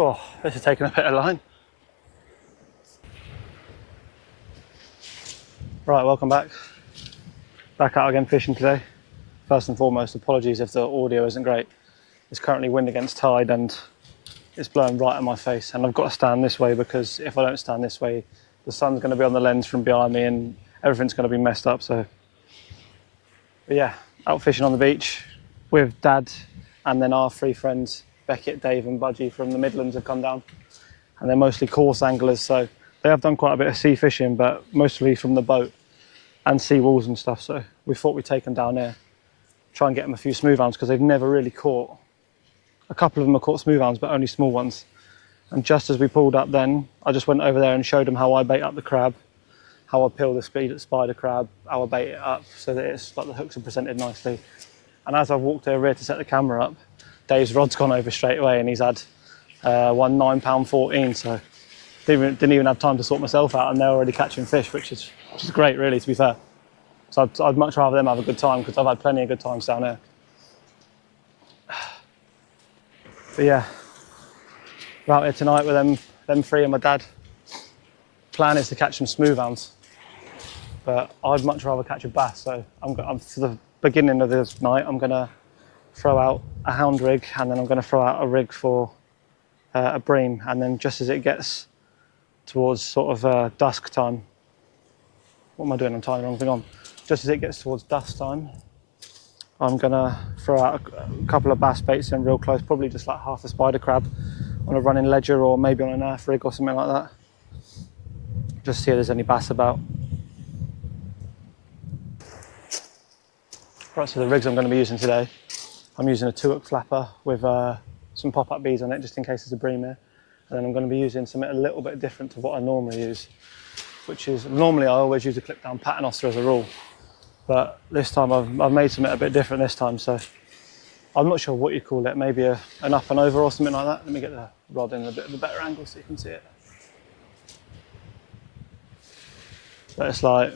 Oh, this is taking a bit of line. Right, welcome back. Back out again fishing today. First and foremost, apologies if the audio isn't great. It's currently wind against tide and it's blowing right in my face, and I've got to stand this way because if I don't stand this way, the sun's going to be on the lens from behind me and everything's going to be messed up. So, but yeah, out fishing on the beach with Dad, and then our three friends, Beckett, Dave and Budgie from the Midlands have come down, and they're mostly coarse anglers, so they have done quite a bit of sea fishing, but mostly from the boat and sea walls and stuff. So we thought we'd take them down here, try and get them a few smooth hounds because they've never really caught. A couple of them have caught smooth hounds, but only small ones. And just as we pulled up then, I just went over there and showed them how I bait up the crab, how I peel the spider crab, how I bait it up so that it's like the hooks are presented nicely. And as I've walked over here to set the camera up, Dave's rod's gone over straight away and he's had one £9.14, so didn't even have time to sort myself out and they're already catching fish, which is great really, to be fair. So I'd much rather them have a good time because I've had plenty of good times down here. But yeah, we're out here tonight with them three and my dad. Plan is to catch some smooth hounds, but I'd much rather catch a bass. So I'm for the beginning of this night, I'm gonna throw out a hound rig, and then I'm gonna throw out a rig for a bream, and then just as it gets towards sort of dusk time, what am I doing? I'm tying the wrong thing on. Just as it gets towards dusk time, I'm gonna throw out a couple of bass baits in real close, probably just like half a spider crab on a running ledger or maybe on an earth rig or something like that. Just see if there's any bass about. Right, so the rigs I'm going to be using today, I'm using a 2-hook flapper with some pop-up beads on it just in case there's a bream here. And then I'm going to be using something a little bit different to what I normally use, which is, normally I always use a clip-down paternoster as a rule. But this time I've made something a bit different this time, so I'm not sure what you call it, maybe an up and over or something like that. Let me get the rod in a bit of a better angle so you can see it. But it's like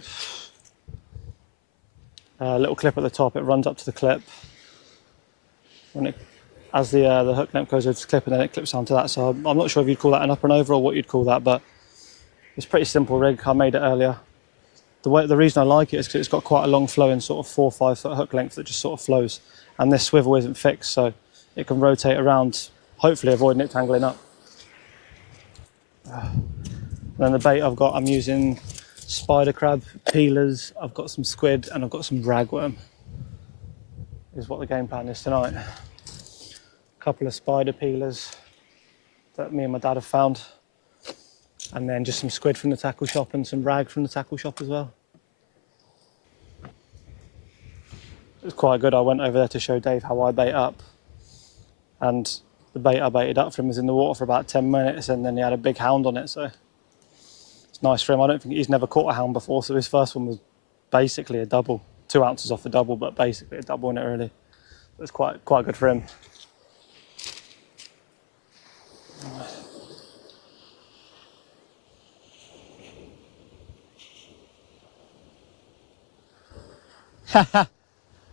a little clip at the top, it runs up to the clip. As the hook length goes over the clip and then it clips onto that. So I'm not sure if you'd call that an up and over or what you'd call that, but it's a pretty simple rig. I made it earlier. The reason I like it is because it's got quite a long flowing sort of 4 or 5 foot hook length that just sort of flows. And this swivel isn't fixed, so it can rotate around, hopefully avoiding it tangling up. And then the bait I've got, I'm using spider crab, peelers, I've got some squid and I've got some ragworm, is what the game plan is tonight. A couple of spider peelers that me and my dad have found, and then just some squid from the tackle shop and some rag from the tackle shop as well. It was quite good. I went over there to show Dave how I bait up, and the bait I baited up for him was in the water for about 10 minutes and then he had a big hound on it, so it's nice for him. I don't think he's never caught a hound before, so his first one was basically a double, 2 ounces off the double, but basically a double in it really. It was quite good for him.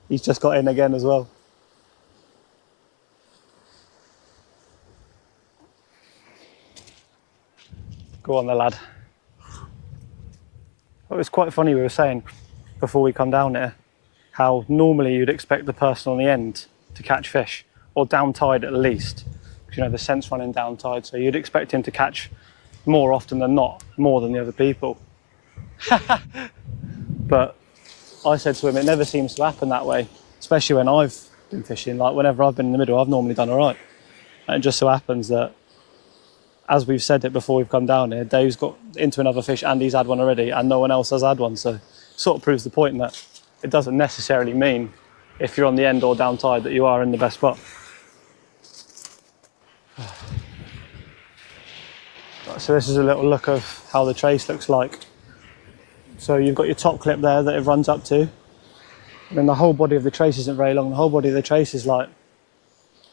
He's just got in again as well. Go on there, lad. It was quite funny, we were saying before we come down here, how normally you'd expect the person on the end to catch fish, or down tide at least, because you know the scent's running down tide, so you'd expect him to catch more often than not, more than the other people. But I said to him, it never seems to happen that way, especially when I've been fishing. Like whenever I've been in the middle, I've normally done all right. And it just so happens that, as we've said it before we've come down here, Dave's got into another fish and he's had one already and no one else has had one. So it sort of proves the point that it doesn't necessarily mean if you're on the end or down tide that you are in the best spot. So this is a little look of how the trace looks like. So you've got your top clip there that it runs up to, and then the whole body of the trace isn't very long. The whole body of the trace is like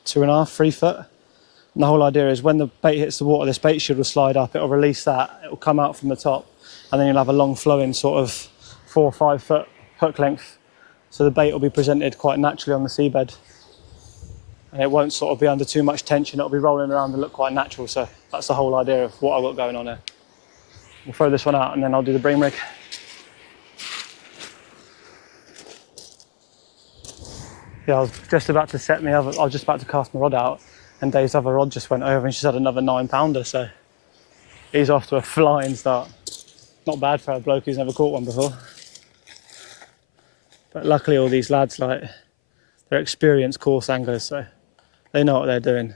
2.5, 3 foot. And the whole idea is when the bait hits the water, this bait shield will slide up, it'll release that, it'll come out from the top, and then you'll have a long flowing sort of 4 or 5 foot hook length. So the bait will be presented quite naturally on the seabed. and it won't sort of be under too much tension. It'll be rolling around and look quite natural. So that's the whole idea of what I've got going on here. We'll throw this one out and then I'll do the bream rig. Yeah, I was just about to I was just about to cast my rod out, and Dave's other rod just went over and she's had another 9-pounder, so he's off to a flying start. Not bad for a bloke who's never caught one before. But luckily all these lads, like, they're experienced course anglers, so they know what they're doing.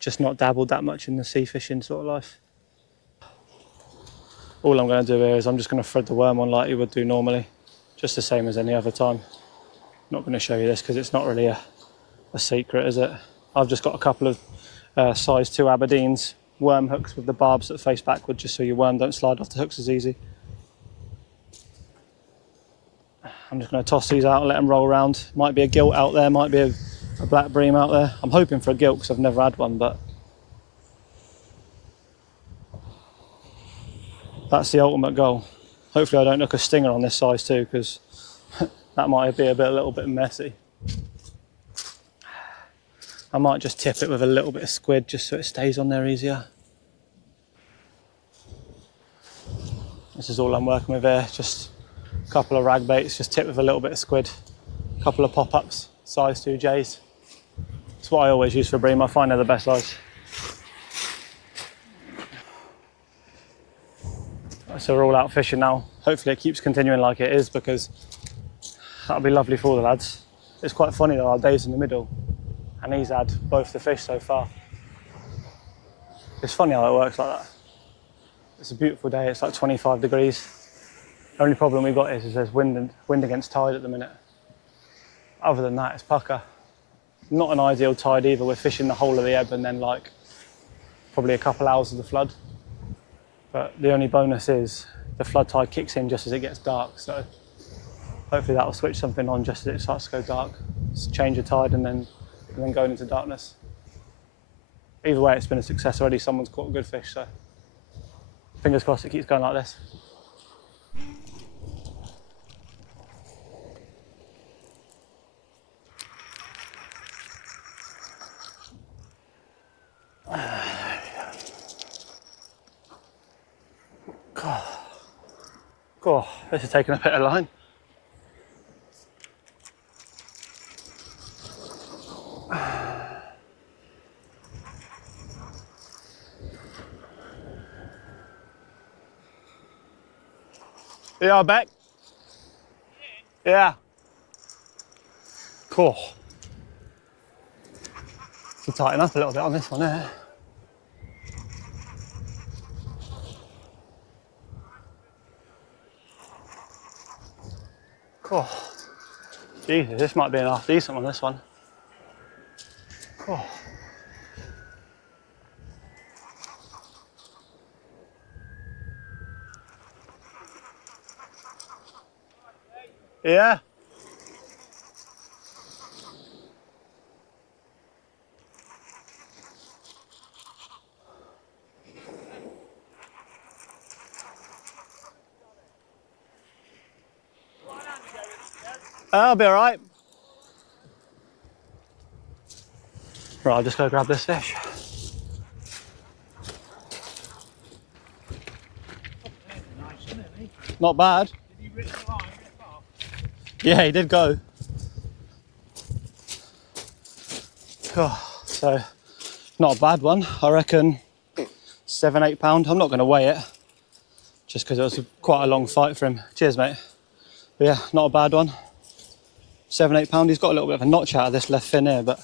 Just not dabbled that much in the sea fishing sort of life. All I'm going to do here is I'm just going to thread the worm on like you would do normally, just the same as any other time. Not going to show you this because it's not really a secret, is it? I've just got a couple of size 2 Aberdeens worm hooks with the barbs that face backward, just so your worm don't slide off the hooks as easy. I'm just going to toss these out and let them roll around. Might be a gilt out there, might be a black bream out there. I'm hoping for a gilt because I've never had one, but that's the ultimate goal. Hopefully I don't hook a stinger on this size 2 because that might be a little bit messy. I might just tip it with a little bit of squid just so it stays on there easier. This is all I'm working with here, just a couple of rag baits, just tip with a little bit of squid, a couple of pop-ups, size 2 J's. That's what I always use for bream, I find they're the best size. So we're all out fishing now. Hopefully it keeps continuing like it is because that'll be lovely for all the lads. It's quite funny though, our Dave's in the middle and he's had both the fish so far. It's funny how it works like that. It's a beautiful day, it's like 25 degrees. The only problem we've got is there's wind against tide at the minute. Other than that, it's pucker. Not an ideal tide either. We're fishing the whole of the ebb and then like probably a couple hours of the flood. But the only bonus is the flood tide kicks in just as it gets dark. So hopefully that will switch something on just as it starts to go dark. Just change the tide and then going into darkness. Either way, it's been a success already. Someone's caught a good fish, so fingers crossed it keeps going like this. Oh, this is taking a bit of line. Yeah, back. Yeah. Cool. To tighten up a little bit on this one there. Cool. Jesus, this might be an half decent one, this one. Cool. Yeah. I'll be all right. Right, I'll just go grab this fish. Not bad. Yeah, he did go. Oh, so, not a bad one. I reckon 7-8 pound. I'm not going to weigh it, just because it was quite a long fight for him. Cheers, mate. But yeah, not a bad one. 7-8 pound. He's got a little bit of a notch out of this left fin here, but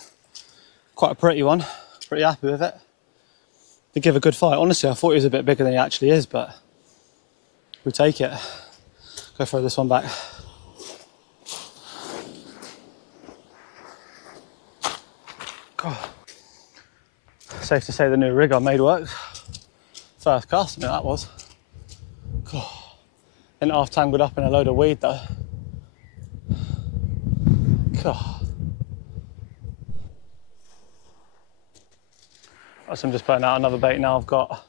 quite a pretty one. Pretty happy with it. They give a good fight. Honestly, I thought he was a bit bigger than he actually is, but we take it. Go throw this one back. God. Safe to say the new rig I made works. First cast, I mean, that was. God. Didn't half tangled up in a load of weed though. God. So I'm just putting out another bait now. I've got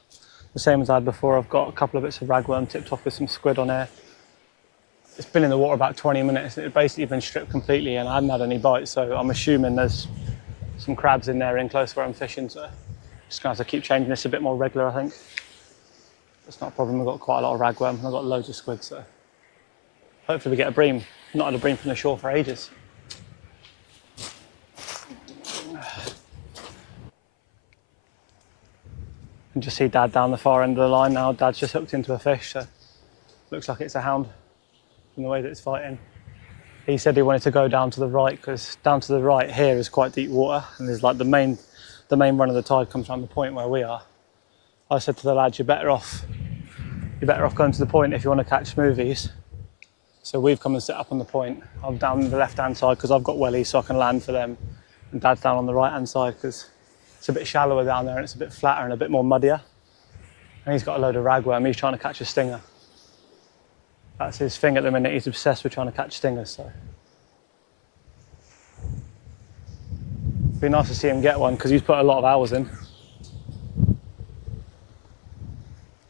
the same as I had before. I've got a couple of bits of ragworm tipped off with some squid on here. It's been in the water about 20 minutes. It's basically been stripped completely and I hadn't had any bites, so I'm assuming there's some crabs in there in close where I'm fishing, so just gonna have to keep changing this a bit more regular, I think. It's not a problem, I've got quite a lot of ragworm and I've got loads of squid, so hopefully we get a bream. Not had a bream from the shore for ages. You can just see Dad down the far end of the line now. Dad's just hooked into a fish, so looks like it's a hound from the way that it's fighting. He said he wanted to go down to the right because down to the right here is quite deep water, and there's like the main run of the tide comes from the point where we are. I said to the lads, you're better off going to the point if you want to catch smoothies. So we've come and set up on the point. I'm down the left-hand side because I've got wellies so I can land for them, and Dad's down on the right-hand side because it's a bit shallower down there and it's a bit flatter and a bit more muddier. And he's got a load of ragworm. He's trying to catch a stinger. That's his thing at the minute. He's obsessed with trying to catch stingers. So it'd be nice to see him get one because he's put a lot of hours in.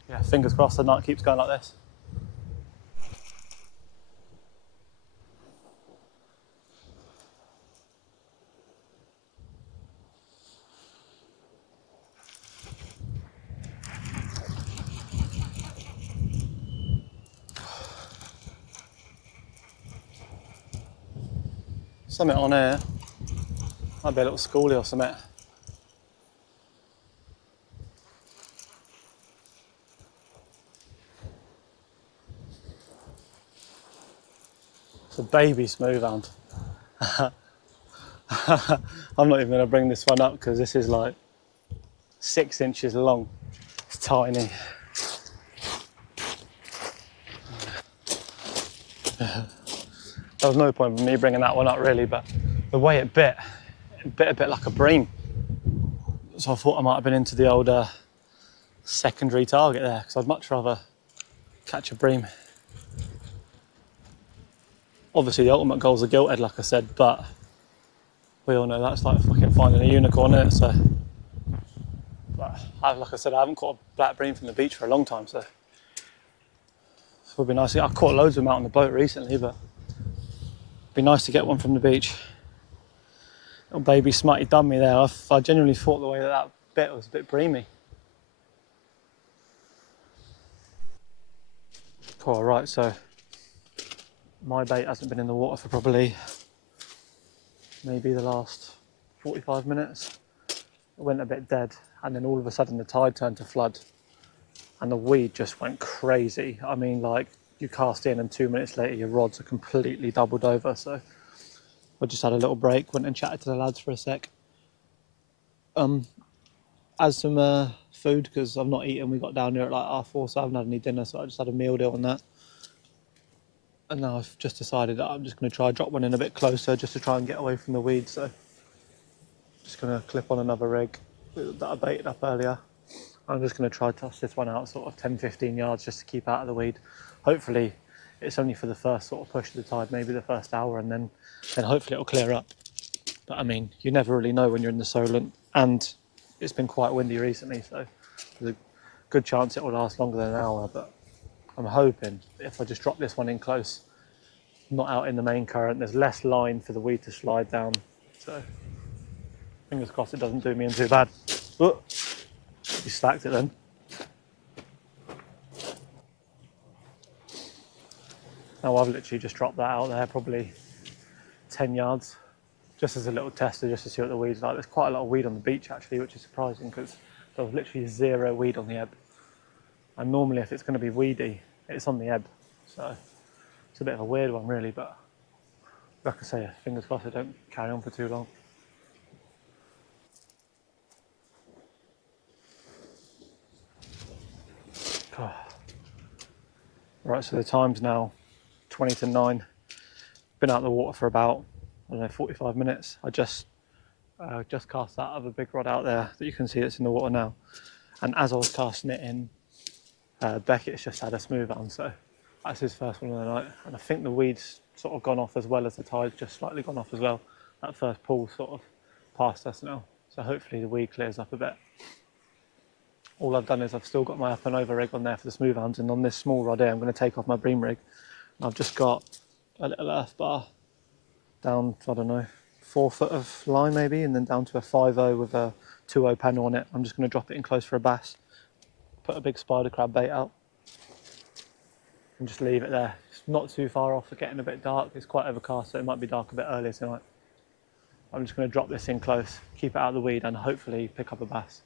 Yeah, fingers crossed the night keeps going like this. Something on here. Might be a little schoolie or something. It's a baby smooth hound. I'm not even going to bring this one up because this is like 6 inches long. It's tiny. There was no point in me bringing that one up really, but the way it bit a bit like a bream. So I thought I might have been into the old secondary target there because I'd much rather catch a bream. Obviously the ultimate goal is a gilt head, like I said, but we all know that's like fucking finding a unicorn, isn't it? So, but like I said, I haven't caught a black bream from the beach for a long time, so it would be nice. I caught loads of them out on the boat recently, but it'd be nice to get one from the beach. Little baby smutty done me there. I genuinely thought the way that bit was a bit breamy. Cool, right, so my bait hasn't been in the water for probably maybe the last 45 minutes. It went a bit dead, and then all of a sudden the tide turned to flood and the weed just went crazy. I mean, like, you cast in and 2 minutes later your rods are completely doubled over. So I just had a little break, went and chatted to the lads for a sec. Had some food because I've not eaten. We got down here at like 4:30, so I haven't had any dinner, so I just had a meal deal on that. And now I've just decided that I'm just going to try drop one in a bit closer just to try and get away from the weeds. So just going to clip on another rig that I baited up earlier. I'm just going to try to toss this one out sort of 10-15 yards just to keep out of the weed. Hopefully it's only for the first sort of push of the tide, maybe the first hour, and then hopefully it'll clear up. But I mean, you never really know when you're in the Solent, and it's been quite windy recently, so there's a good chance it will last longer than an hour. But I'm hoping if I just drop this one in close, not out in the main current, there's less line for the weed to slide down. So fingers crossed it doesn't do me in too bad. Oh, you stacked it then. Now I've literally just dropped that out there, probably 10 yards, just as a little tester, just to see what the weed's like. There's quite a lot of weed on the beach actually, which is surprising because there was literally zero weed on the ebb. And normally if it's going to be weedy, it's on the ebb. So it's a bit of a weird one really, but like I say, fingers crossed I don't carry on for too long. Oh. Right, so the time's now 20 to 9. Been out of the water for about, I don't know, 45 minutes. I just cast that other big rod out there that you can see that's in the water now. And as I was casting it in, Beckett's just had a smooth on, so that's his first one of the night. And I think the weed's sort of gone off as well as the tide's just slightly gone off as well. That first pull sort of past us now. So hopefully the weed clears up a bit. All I've done is I've still got my up and over rig on there for the smooth hounds, and on this small rod here I'm going to take off my bream rig. And I've just got a little earth bar down, I don't know, 4 foot of line maybe, and then down to a 5.0 with a 2.0 pen on it. I'm just going to drop it in close for a bass, put a big spider crab bait out, and just leave it there. It's not too far off, it's getting a bit dark. It's quite overcast, so it might be dark a bit earlier tonight. I'm just going to drop this in close, keep it out of the weed, and hopefully pick up a bass.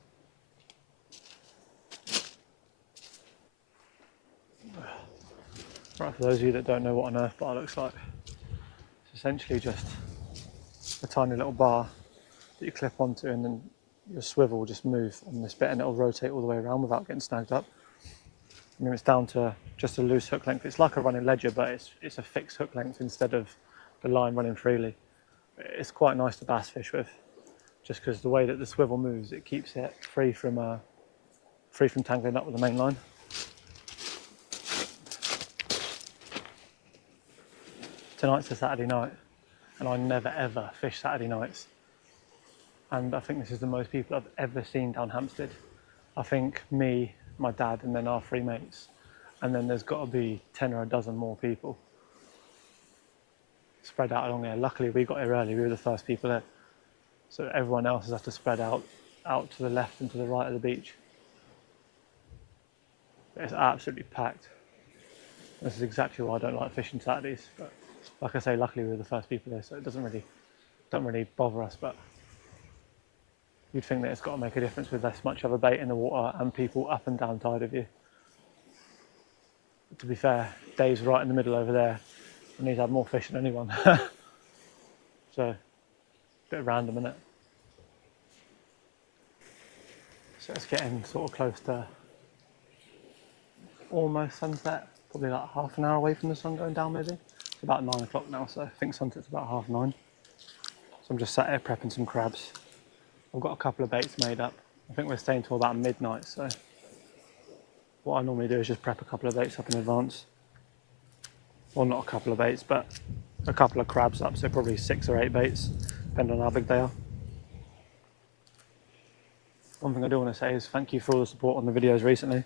Right, for those of you that don't know what an earth bar looks like, it's essentially just a tiny little bar that you clip onto, and then your swivel will just move on this bit and it'll rotate all the way around without getting snagged up. I mean, it's down to just a loose hook length. It's like a running ledger, but it's a fixed hook length instead of the line running freely. It's quite nice to bass fish with, just because the way that the swivel moves, it keeps it free from tangling up with the main line. Tonight's a Saturday night, and I never ever fish Saturday nights. And I think this is the most people I've ever seen down Hampstead. I think me, my dad, and then our 3 mates. And then there's got to be 10 or a dozen more people spread out along here. Luckily, we got here early. We were the first people there. So everyone else has had to spread out to the left and to the right of the beach. It's absolutely packed. This is exactly why I don't like fishing Saturdays. But like I say, luckily we were the first people there, so it doesn't really bother us. But you'd think that it's got to make a difference with this much of a bait in the water and people up and down tide of you. To be fair, Dave's right in the middle over there, and he's had more fish than anyone. So, a bit random, isn't it? So it's getting sort of close to almost sunset, probably like half an hour away from the sun going down maybe. It's about 9 o'clock now, so I think sunset's about 9:30. So I'm just sat here prepping some crabs. I've got a couple of baits made up. I think we're staying till about midnight, so what I normally do is just prep a couple of baits up in advance. Well, not a couple of baits, but a couple of crabs up, so probably 6 or 8 baits, depending on how big they are. One thing I do want to say is thank you for all the support on the videos recently.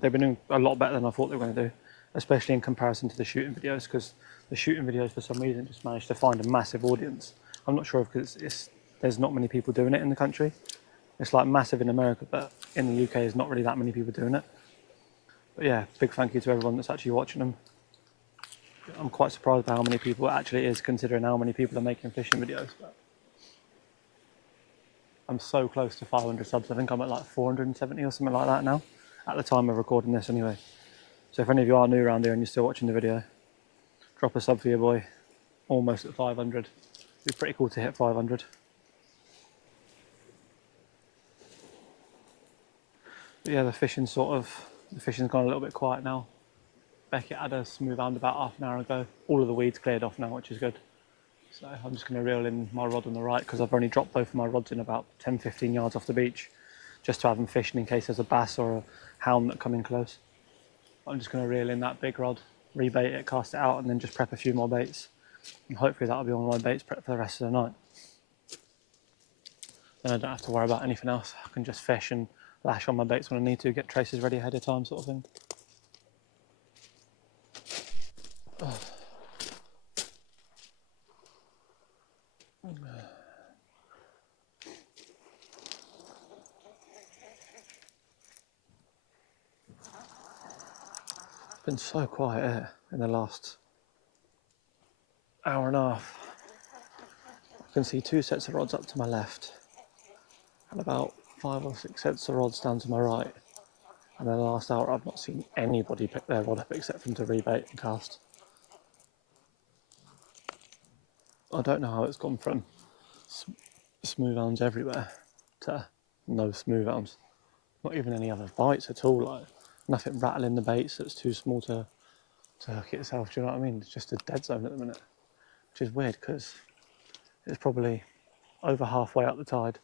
They've been doing a lot better than I thought they were going to do, especially in comparison to the shooting videos, because the shooting videos for some reason just managed to find a massive audience. I'm not sure if there's not many people doing it in the country. It's like massive in America, but in the UK there's not really that many people doing it. But yeah, big thank you to everyone that's actually watching them. I'm quite surprised by how many people it actually is, considering how many people are making fishing videos. But I'm so close to 500 subs. I think I'm at like 470 or something like that now, at the time of recording this anyway. So if any of you are new around here and you're still watching the video, drop a sub for your boy. Almost at 500. It'd be pretty cool to hit 500. But yeah, the fishing's gone a little bit quiet now. Beckett had a smooth hound about half an hour ago. All of the weeds cleared off now, which is good. So I'm just going to reel in my rod on the right, because I've only dropped both of my rods in about 10-15 yards off the beach, just to have them fishing in case there's a bass or a hound that come in close. I'm just going to reel in that big rod, rebait it, cast it out, and then just prep a few more baits. And hopefully that'll be all my baits prep for the rest of the night. Then I don't have to worry about anything else. I can just fish and lash on my baits when I need to, get traces ready ahead of time, sort of thing. Oh. It's been so quiet here in the last hour and a half. I can see 2 sets of rods up to my left and about 5 or 6 sets of rods down to my right. And in the last hour I've not seen anybody pick their rod up except for them to rebait and cast. I don't know how it's gone from smooth hounds everywhere to no smooth hounds. Not even any other bites at all, like nothing rattling the baits that's too small to hook itself, do you know what I mean? It's just a dead zone at the minute, which is weird because it's probably over halfway up the tide,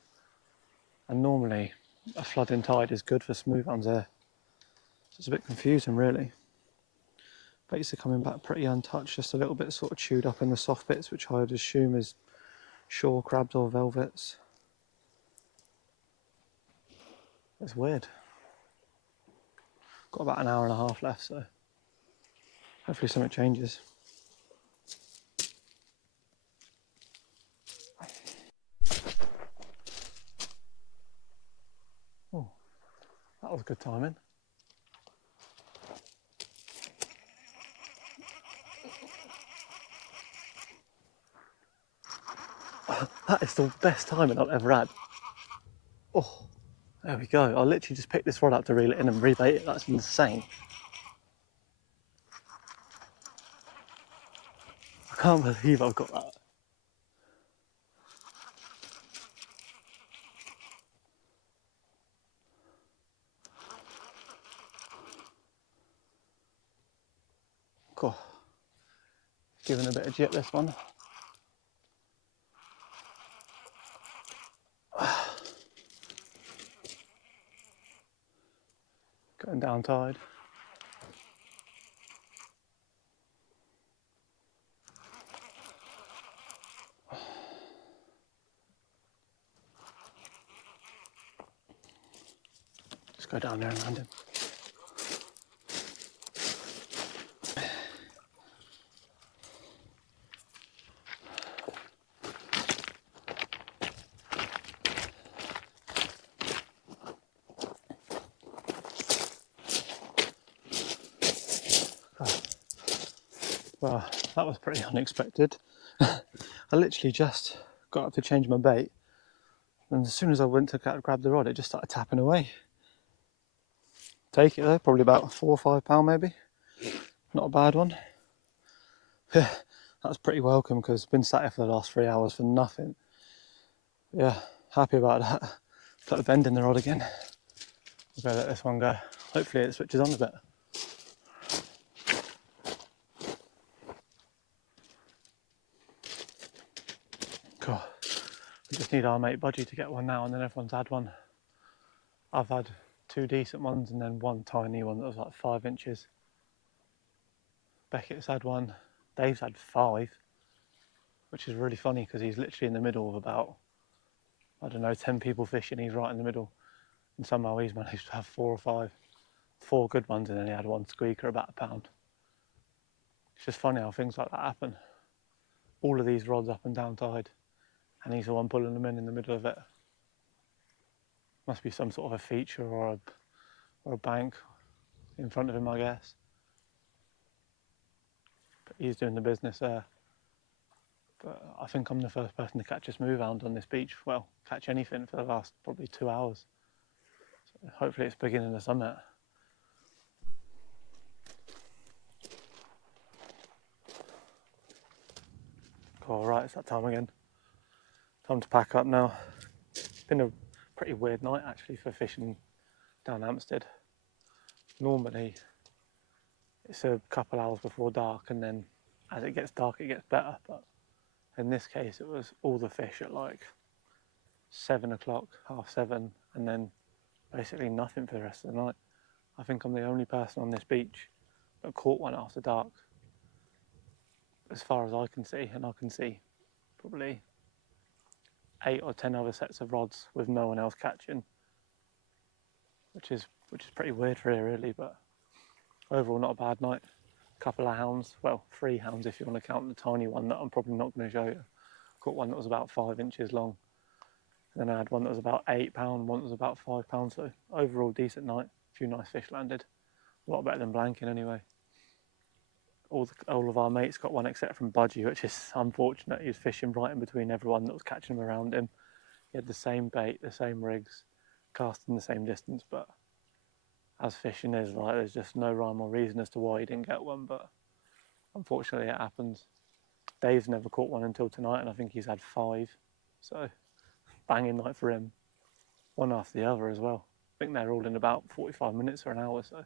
and normally a flooding tide is good for smooth hounds there. So it's a bit confusing really. Baits are coming back pretty untouched, just a little bit sort of chewed up in the soft bits, which I would assume is shore crabs or velvets. It's weird. Got about an hour and a half left, so hopefully something changes. That was good timing. That is the best timing I've ever had. Oh, there we go. I literally just picked this rod up to reel it in and rebait it. That's insane. I can't believe I've got that. Cool. Giving a bit of jip this one. Going down tide. Just go down there and land him. Well, that was pretty unexpected. I literally just got up to change my bait, and as soon as I went to grab the rod, it just started tapping away. Take it though, probably about £4 or £5 maybe. Not a bad one. Yeah, that's pretty welcome because I've been sat here for the last 3 hours for nothing. Yeah, happy about that. Put a bend in the rod again. I'm gonna let this one go. Hopefully it switches on a bit. Cool. We just need our mate Budgie to get one now, and then everyone's had one. I've had 2 decent ones and then 1 tiny one that was like 5 inches. Beckett's had 1. Dave's had 5, which is really funny because he's literally in the middle of about, I don't know, 10 people fishing. He's right in the middle, and somehow he's managed to have 4 or 5. 4 good ones, and then he had 1 squeaker about £1. It's just funny how things like that happen. All of these rods up and down tide, and he's the one pulling them in the middle of it. Must be some sort of a feature or a bank in front of him, I guess. But he's doing the business there. But I think I'm the first person to catch a smooth hound on this beach. Well, catch anything for the last probably 2 hours. So hopefully it's beginning of summit. All right, it's that time again. Time to pack up now. It's been a pretty weird night actually for fishing down Hampstead. Normally it's a couple hours before dark, and then as it gets dark it gets better, but in this case it was all the fish at like 7 o'clock, half 7, and then basically nothing for the rest of the night. I think I'm the only person on this beach that caught one after dark, as far as I can see, and I can see probably 8 or 10 other sets of rods with no one else catching, which is pretty weird for here really, but overall not a bad night. A couple of hounds, well 3 hounds if you want to count the tiny one that I'm probably not going to show you. Caught one that was about 5 inches long, and then I had one that was about £8, one that was about £5, so overall decent night. A few nice fish landed, a lot better than blanking anyway. All of our mates got one except from Budgie, which is unfortunate. He was fishing right in between everyone that was catching him around him. He had the same bait, the same rigs, casting the same distance, but as fishing is, like, there's just no rhyme or reason as to why he didn't get one, but unfortunately it happens. Dave's never caught one until tonight, and I think he's had 5, so banging night for him. One after the other as well. I think they're all in about 45 minutes or an hour, so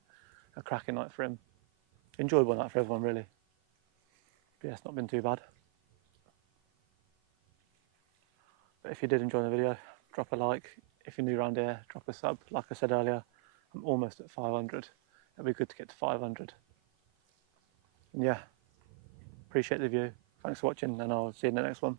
a cracking night for him. Enjoyable night for everyone really. But yeah, it's not been too bad. But if you did enjoy the video, drop a like. If you're new around here, drop a sub. Like I said earlier, I'm almost at 500. It'll be good to get to 500. And yeah, appreciate the view. Thanks for watching, and I'll see you in the next one.